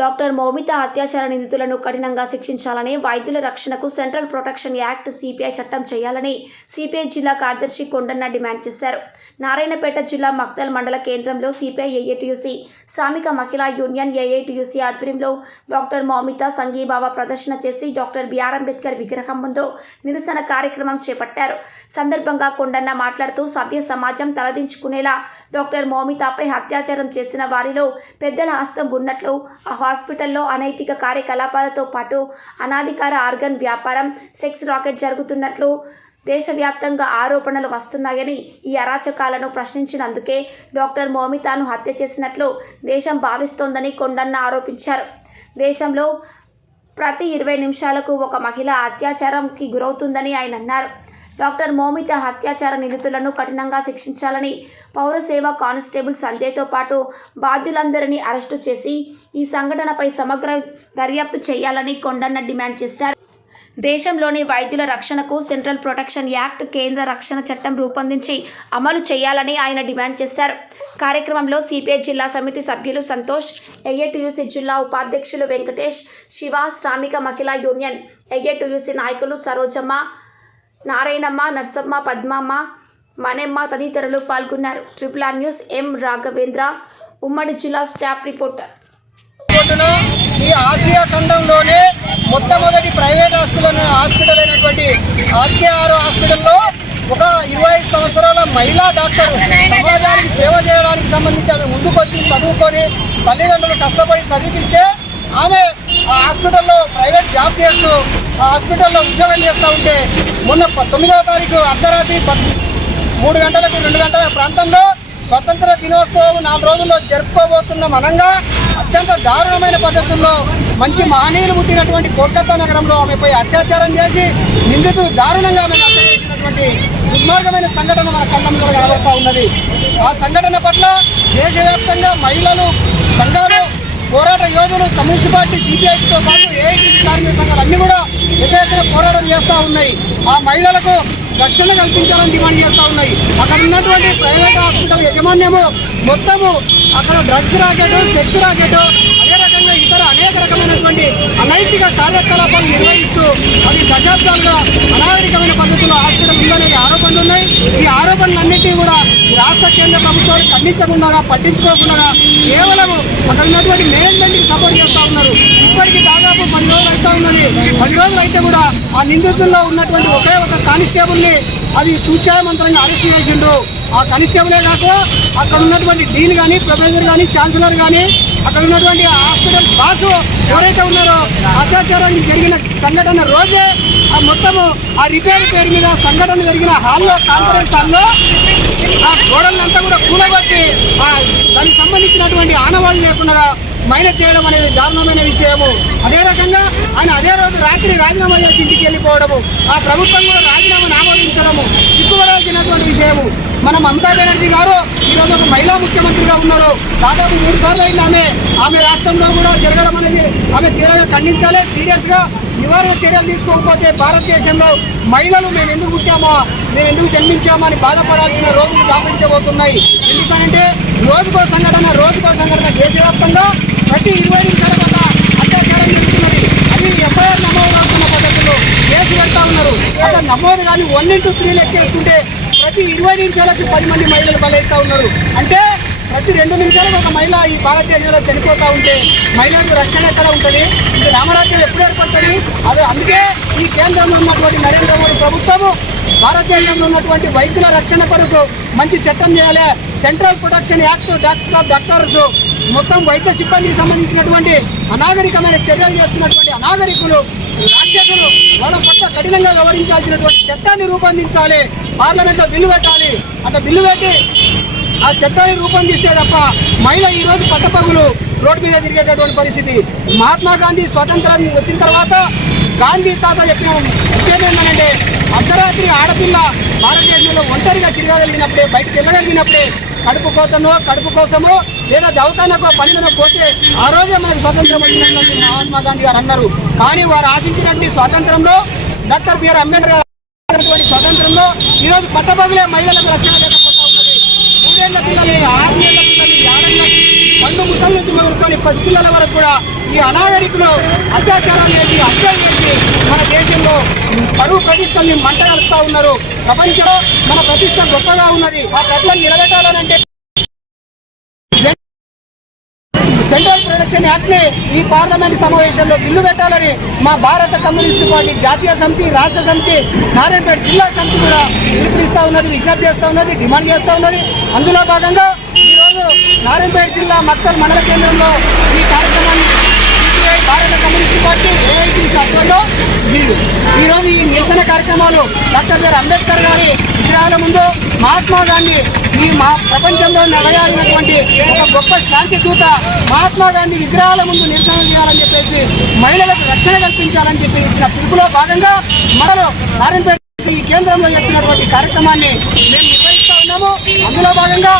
Doctor Moumita అత్యాచార నిందితులను కఠినంగా శిక్షించాలని వైద్యుల రక్షణకు సెంట్రల్ ప్రొటెక్షన్ యాక్ట్ సిపిఐ చట్టం చేయాలని సిపిఐ జిల్లా కార్యదర్శి కొండన్న డిమాండ్ చేశారు. నారాయణపేట జిల్లా మక్తల్ మండల కేంద్రంలో సిపిఐ ఏఐటియుసి శ్రామిక మహిళా యూనియన్ ఏఐటియుసి ఆధ్వర్యంలో డాక్టర్ మౌమిత సంఘీభావ ప్రదర్శన చేసి డాక్టర్ బిఆర్ అంబేద్కర్ విగ్రహం ముందు నిరసన కార్యక్రమం చేపట్టారు. సందర్భంగా కొండన్న మాట్లాడుతూ సభ్య సమాజం తలదించుకునేలా డాక్టర్ మౌమితాపై అత్యాచారం చేసిన వారిలో పెద్దల హస్తం ఉన్నట్లు ఆహ్వా హాస్పిటల్లో అనైతిక కార్యకలాపాలతో పాటు అనాధికార ఆర్గన్ వ్యాపారం సెక్స్ రాకెట్ జరుగుతున్నట్లు దేశవ్యాప్తంగా ఆరోపణలు వస్తున్నాయని ఈ అరాచకాలను ప్రశ్నించినందుకే డాక్టర్ మోమితాను హత్య చేసినట్లు దేశం భావిస్తోందని కొండన్న ఆరోపించారు. దేశంలో ప్రతి ఇరవై నిమిషాలకు ఒక మహిళ అత్యాచారంకి గురవుతుందని ఆయన అన్నారు. డాక్టర్ మోమిత అత్యాచార నిందితులను కఠినంగా శిక్షించాలని పౌర సేవ కానిస్టేబుల్ సంజయ్తో పాటు బాధ్యులందరినీ అరెస్టు చేసి ఈ సంఘటనపై సమగ్ర దర్యాప్తు చేయాలని కొండన్న డిమాండ్ చేశారు. దేశంలోని వైద్యుల రక్షణకు సెంట్రల్ ప్రొటెక్షన్ యాక్ట్ కేంద్ర రక్షణ చట్టం రూపొందించి అమలు చేయాలని ఆయన డిమాండ్ చేశారు. కార్యక్రమంలో సిపిఐ జిల్లా సమితి సభ్యులు సంతోష్ ఏఐటియుసి జిల్లా ఉపాధ్యక్షులు వెంకటేష్ శివ శ్రామిక మహిళా యూనియన్ ఏఐటియుసి నాయకులు సరోజమ్మ నారాయణమ్మ నర్సమ్మ పద్మమ్మ మణెమ్మ తదితరులు పాల్గొన్నారు. Triple R news M Raghavendra ఉమ్మడి జిల్లా స్టాఫ్ రిపోర్టర్. ఈ ఆసియా ఖండంలోనే మొట్టమొదటి ప్రైవేట్ హాస్పిటల్ హాస్పిటల్ అయినటువంటి ఆర్కేఆర్ హాస్పిటల్లో ఒక ఇరవై ఐదు సంవత్సరాల మహిళా డాక్టర్ సమాజానికి సేవ చేయడానికి సంబంధించి ఆమె ముందుకొచ్చి చదువుకొని తల్లిదండ్రులు కష్టపడి చదివిస్తే ఆమె ఆ హాస్పిటల్లో ప్రైవేట్ జాబ్ చేస్తూ హాస్పిటల్లో ఉద్యోగం చేస్తూ ఉంటే మొన్న ప- తొమ్మిదవ తారీఖు అర్ధరాత్రి పద్ మూడు గంటలకు రెండు గంటల ప్రాంతంలో స్వతంత్ర దినోత్సవం నాలుగు రోజుల్లో జరుపుకోబోతున్న మనంగా అత్యంత దారుణమైన పద్ధతుల్లో మంచి మహనీయులు పుట్టినటువంటి కోల్కతా నగరంలో ఆమెపై అత్యాచారం చేసి నిందితులు దారుణంగా ఆమెను హత్య చేసినటువంటి దుర్మార్గమైన సంఘటన మన కళ్ళ కనబడతా ఉన్నది. ఆ సంఘటన పట్ల దేశవ్యాప్తంగా మహిళలు సంఘాలు పోరాట యోధులు కమ్యూనిస్ట్ పార్టీ సిపిఐతో పాటు ఏఐటీసీ కార్మిక సంఘాలు అన్నీ కూడా పెద్ద పోరాటం చేస్తూ ఉన్నాయి. ఆ మహిళలకు రక్షణ కల్పించాలని డిమాండ్ చేస్తూ ఉన్నాయి. అక్కడ ఉన్నటువంటి ప్రైవేట్ హాస్పిటల్ యజమాన్యము మొత్తము అక్కడ డ్రగ్స్ రాకెట్ సెక్స్ రాకెట్ అదే ఇతర అనేక రకమైనటువంటి అనైతిక కార్యకలాపాలు నిర్వహిస్తూ అది దశాబ్దాలుగా అనాగరికమైన పద్ధతిలో హాస్పిటల్ ఉందనేది ఆరోపణలు ఉన్నాయి. ఈ ఆరోపణలన్నింటినీ కూడా రాష్ట్ర కేంద్ర ప్రభుత్వాలు ఖండించకుండా పట్టించుకోకుండా కేవలం అక్కడ ఉన్నటువంటి మేనేజ్మెంట్కి సపోర్ట్ చేస్తూ ఉన్నారు. ఇప్పటికీ దాదాపు పది రోజులు అయితే ఉన్నది. పది రోజులు అయితే కూడా ఆ నిందితుల్లో ఉన్నటువంటి ఒకే ఒక కానిస్టేబుల్ని అది తూచాయమంతరంగా అరెస్ట్ చేసిండ్రు. ఆ కానిస్టేబులే కాక అక్కడ ఉన్నటువంటి డీన్ కానీ ప్రొఫెసర్ కానీ ఛాన్సలర్ కానీ అక్కడ ఉన్నటువంటి ఆ హాస్పిటల్ బాసు ఎవరైతే ఉన్నారో అత్యాచారం జరిగిన సంఘటన రోజే ఆ మొత్తము ఆ రిపేర్ పేరు మీద సంఘటన జరిగిన హాల్లో కాన్ఫరెన్స్ హాల్లో ఆ గోడలంతా కూడా కూలగొట్టి దానికి సంబంధించినటువంటి ఆనవాళ్ళు లేకుండా మైన చేయడం అనేది దారుణమైన విషయము. అదే రకంగా ఆయన అదే రోజు రాత్రి రాజీనామా చేసి ఇంటికి వెళ్ళిపోవడము. ఆ ప్రభుత్వం కూడా రాజీనామాను ఆమోదించడము. సిగ్గుపడాల్సినటువంటి విషయము. మన మమతా బెనర్జీ గారు ఈరోజు ఒక మహిళా ముఖ్యమంత్రిగా ఉన్నారు. దాదాపు మూడు సార్లు అయింది ఆమె. ఆమె రాష్ట్రంలో కూడా జరగడం అనేది ఆమె తీవ్రంగా ఖండించాలి. సీరియస్గా నివారణ చర్యలు తీసుకోకపోతే భారతదేశంలో మహిళలు మేము ఎందుకు పుట్టామో మేము ఎందుకు జన్మించామో అని బాధపడాల్సిన రోజులు దాపించబోతున్నాయి ఎందుకనంటే రోజుకో సంఘటన రోజుకో సంఘటన దేశవ్యాప్తంగా ప్రతి ఇరవై నిమిషాల అత్యాచారం జరుగుతున్నది. అది ఎఫ్ఐఆర్ నమోదు అవుతున్న పద్ధతిలో కేసు పెడతా ఉన్నారు. అక్కడ నమోదు కానీ వన్ ఇంటూ త్రీ లెక్కేసుకుంటే ప్రతి ఇరవై నిమిషాలకు పది మంది మహిళలు బలైతా ఉన్నారు. అంటే ప్రతి రెండు నిమిషాలకు ఒక మహిళ ఈ భారతదేశంలో చనిపోతూ ఉంటే మహిళలకు రక్షణ ఎక్కడ ఉంటుంది? ఇది రామరాజ్యం ఎప్పుడు ఏర్పడుతుంది? అదే అందుకే ఈ కేంద్రంలో ఉన్నటువంటి నరేంద్ర మోడీ ప్రభుత్వము భారతదేశంలో ఉన్నటువంటి వైద్యుల రక్షణ కొరకు మంచి చట్టం చేయాలి. Central protection act doctor doctors మొత్తం వైద్య సిబ్బందికి సంబంధించినటువంటి అనాగరికమైన చర్యలు చేస్తున్నటువంటి అనాగరికులు రాక్షసులు వాళ్ళ పట్ల కఠినంగా వ్యవహరించాల్సినటువంటి చట్టాన్ని రూపొందించాలి. పార్లమెంట్లో బిల్లు పెట్టాలి. అంత బిల్లు పెట్టి ఆ చట్టాన్ని రూపొందిస్తే తప్ప మహిళ ఈ రోజు పట్టపగులు రోడ్డు మీద తిరిగేటటువంటి పరిస్థితి. మహాత్మా గాంధీ స్వాతంత్రం వచ్చిన తర్వాత గాంధీ తాత చెప్పిన విషయం ఏంటంటే అర్ధరాత్రి ఆడపిల్ల భారతదేశంలో ఒంటరిగా తిరగగలిగినప్పుడే బయటకు వెళ్ళగలిగినప్పుడే కడుపు కోతనో కడుపు కోసమో లేదా దవకానకో పనిదనో పోతే ఆ రోజే మనకు స్వతంత్రం వచ్చినటువంటి మహాత్మా గాంధీ గారు అన్నారు. కానీ వారు ఆశించినటువంటి స్వాతంత్రంలో డాక్టర్ బిఆర్ అంబేద్కర్ గారు స్వాతంత్రంలో ఈరోజు పట్టపగలే మహిళలకు రక్షణ లేకపోతా ఉన్నది. మూడేళ్ళ పిల్లల్ని ఆరు నెలల పిల్లల్ని ఏడేళ్ళ పండు ముసలి నుంచి మొదలుకొని పసిపిల్లల వరకు కూడా ఈ అనాగరికులు అత్యాచారాలు చేసి హత్యలు చేసి మన దేశంలో పరువు ప్రతిష్టల్ని మంట కలుపుతా ఉన్నారు. ప్రపంచంలో మన ప్రతిష్ట గొప్పగా ఉన్నది. ఆ ప్రజలను నిలబెట్టాలనంటే సెంట్రల్ ప్రొడక్షన్ యాక్ట్ని ఈ పార్లమెంట్ సమావేశంలో బిల్లు పెట్టాలని మా భారత కమ్యూనిస్టు పార్టీ జాతీయ సమితి రాష్ట్ర సమితి నారాయణపేట జిల్లా సమితి కూడా పిలుపునిస్తూ ఉన్నది విజ్ఞప్తి చేస్తా ఉన్నది డిమాండ్ చేస్తూ ఉన్నది. అందులో భాగంగా ఈరోజు నారాయణపేట జిల్లా మక్కల్ మండల కేంద్రంలో ఈ కార్యక్రమాన్ని భారత కమ్యూనిస్టు పార్టీ ఏఐటీసీ ఆధ్వర్యంలో ఈరోజు ఈ కార్యక్రమాలు డాక్టర్ బిఆర్ అంబేద్కర్ గారి విగ్రహాల ముందు మహాత్మా గాంధీ ఈ మా ప్రపంచంలో నడయాడినటువంటి ఒక గొప్ప శాంతి దూత మహాత్మా గాంధీ విగ్రహాల ముందు నిరసన చేయాలని చెప్పేసి మహిళలకు రక్షణ కల్పించాలని చెప్పి ఇచ్చిన పిలుపులో భాగంగా మరో నారాయణపేట ఈ కేంద్రంలో చేస్తున్నటువంటి కార్యక్రమాన్ని మేము నిర్వహిస్తా ఉన్నాము. అందులో భాగంగా